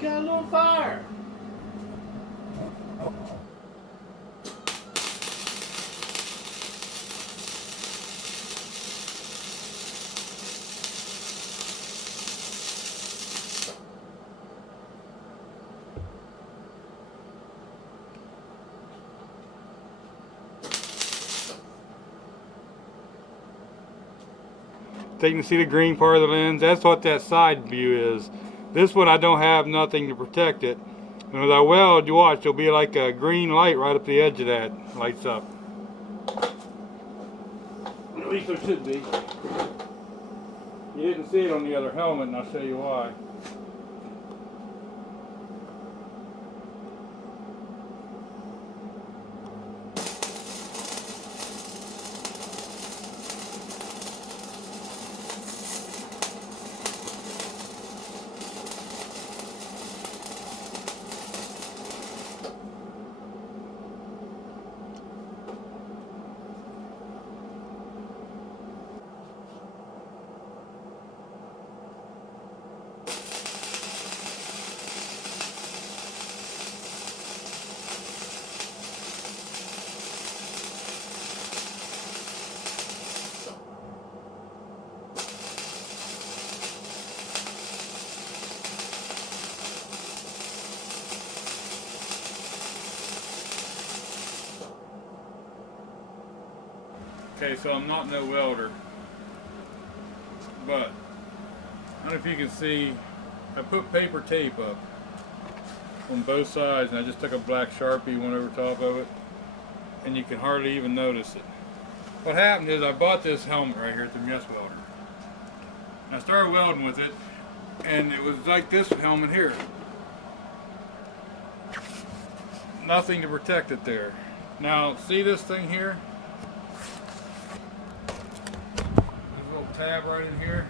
Got a little fire. So you can see the green part of the lens. That's what that side view is. This one I don't have nothing to protect it. And as I weld, you watch, there'll be like a green light right up the edge of that. Lights up. At least there should be. You didn't see it on the other helmet, and I'll show you why. Okay, so I'm not no welder, but I don't know if you can see, I put paper tape up on both sides, and I just took a black Sharpie, went over top of it, and you can hardly even notice it. What happened is I bought this helmet right here from Yeswelder. I started welding with it, and it was like this helmet here. Nothing to protect it there. Now, see this thing here? Tab right in here.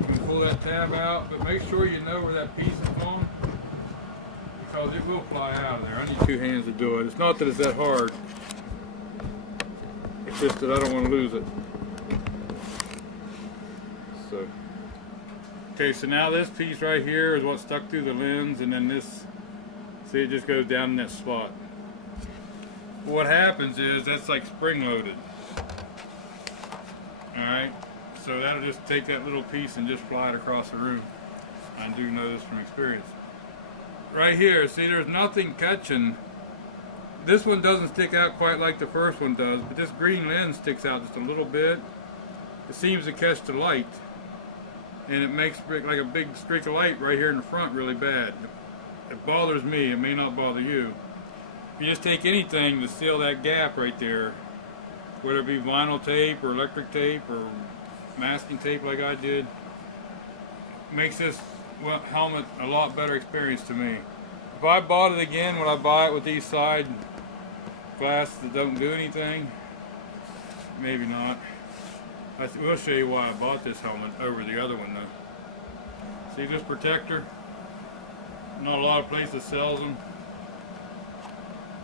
You can pull that tab out, but make sure you know where that piece is going, because it will fly out of there. I need two hands to do it. It's not that it's that hard. It's just that I don't want to lose it. So, okay, so now this piece right here is what stuck through the lens, and then this, see, it just goes down in that slot. What happens is that's like spring loaded. Alright, so that'll just take that little piece and just fly it across the room. I do know this from experience. Right here, see, there's nothing catching. This one doesn't stick out quite like the first one does, but this green lens sticks out just a little bit. It seems to catch the light, and it makes like a big streak of light right here in the front really bad. It bothers me, it may not bother you. If you just take anything to seal that gap right there, whether it be vinyl tape or electric tape or masking tape like I did, makes this helmet a lot better experience to me. If I bought it again, would I buy it with these side glass that don't do anything? Maybe not. We'll show you why I bought this helmet over the other one though. See this protector? Not a lot of places sells them.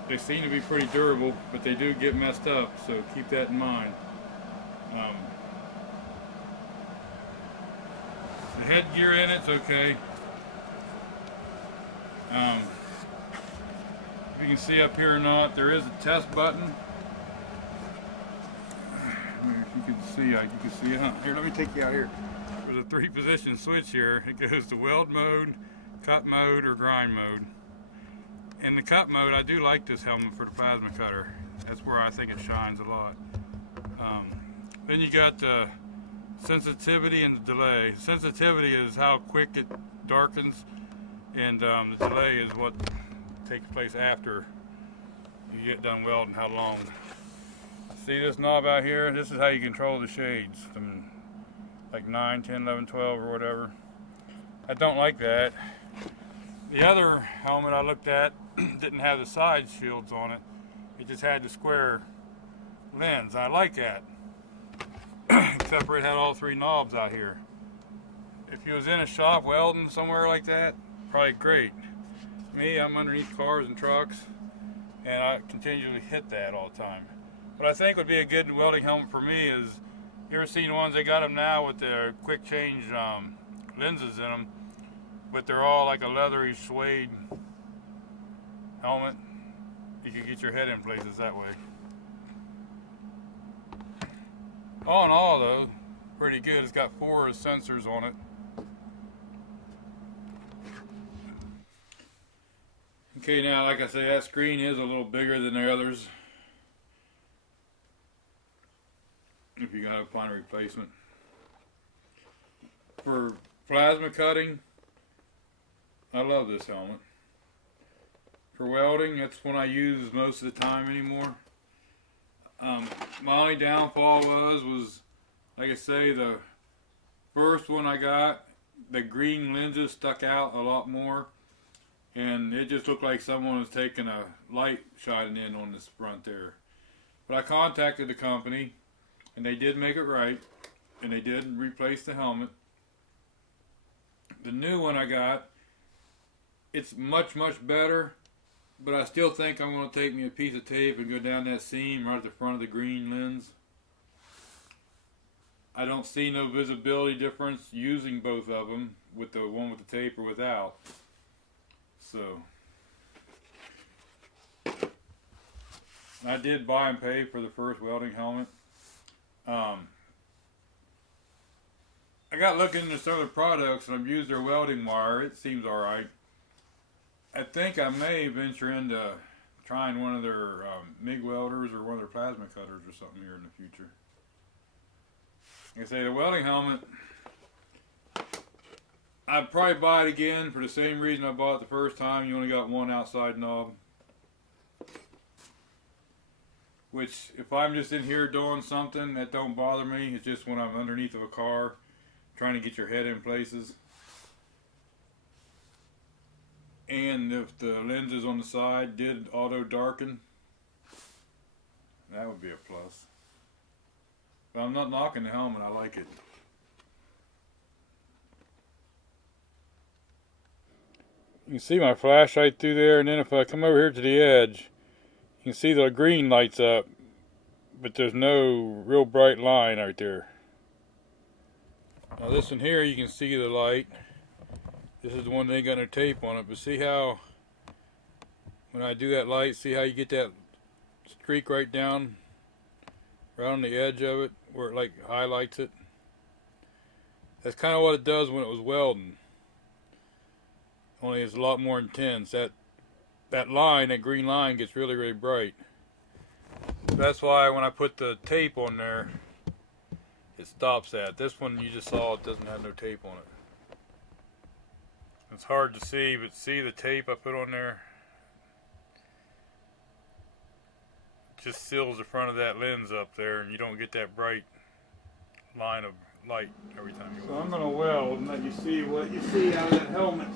They seem to be pretty durable, but they do get messed up, so keep that in mind. The headgear in it's okay. If you can see up here or not, there is a test button. If you can see, you can see it. Here, let me take you out here. There's a 3-position switch here. It goes to weld mode, cut mode, or grind mode. In the cut mode, I do like this helmet for the plasma cutter. That's where I think it shines a lot. Then you got the sensitivity and the delay. Sensitivity is how quick it darkens, and the delay is what takes place after you get done welding, how long. See this knob out here? This is how you control the shades, from like 9, 10, 11, 12, or whatever. I don't like that. The other helmet I looked at didn't have the side shields on it. It just had the square lens. I like that. Except for it had all 3 knobs out here. If you was in a shop welding somewhere like that, probably great. Me, I'm underneath cars and trucks, and I continually hit that all the time. What I think would be a good welding helmet for me is, you ever seen ones, they got them now with their quick change lenses in them. but they're all like a leathery suede helmet. You can get your head in places that way. All in all though, pretty good. It's got 4 sensors on it. Okay, now like I say, that screen is a little bigger than the others. If you're going to find a replacement. For plasma cutting, I love this helmet. For welding, that's one I use most of the time anymore. My only downfall was, like I say, the first one I got, the green lenses stuck out a lot more. And it just looked like someone was taking a light shining in on this front there. But I contacted the company, and they did make it right, and they did replace the helmet. The new one I got, it's much, much better, but I still think I'm going to take me a piece of tape and go down that seam right at the front of the green lens. I don't see no visibility difference using both of them, with the one with the tape or without. So, I did buy and pay for the first welding helmet. I got looking into some of the products and I've used their welding wire. It seems alright. I think I may venture into trying one of their MIG welders or one of their plasma cutters or something here in the future. Like I say, the welding helmet, I'd probably buy it again for the same reason I bought it the first time. You only got one outside knob. Which, if I'm just in here doing something, that don't bother me. It's just when I'm underneath of a car, trying to get your head in places. And if the lenses on the side did auto darken, that would be a plus. But I'm not knocking the helmet, I like it. You can see my flashlight through there, and then if I come over here to the edge, you can see the green lights up, but there's no real bright line right there. Now this one here, you can see the light. This is the one that ain't got no tape on it, but see how, when I do that light, see how you get that streak right down, right on the edge of it, where it like highlights it? That's kind of what it does when it was welding. Only it's a lot more intense. That line, that green line, gets really, really bright. That's why when I put the tape on there, it stops that. This one you just saw, it doesn't have no tape on it. It's hard to see, but see the tape I put on there? It just seals the front of that lens up there, and you don't get that bright line of light every time you weld. So I'm going to weld and let you see what you see out of that helmet.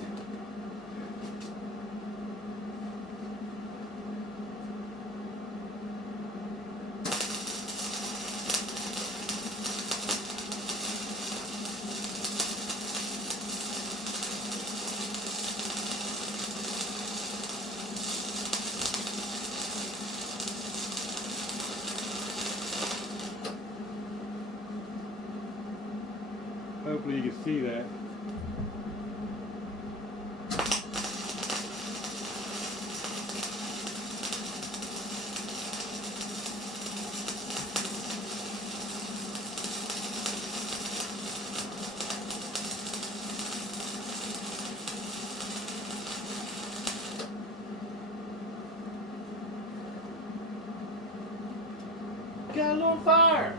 Hopefully you can see that. Got a little fire.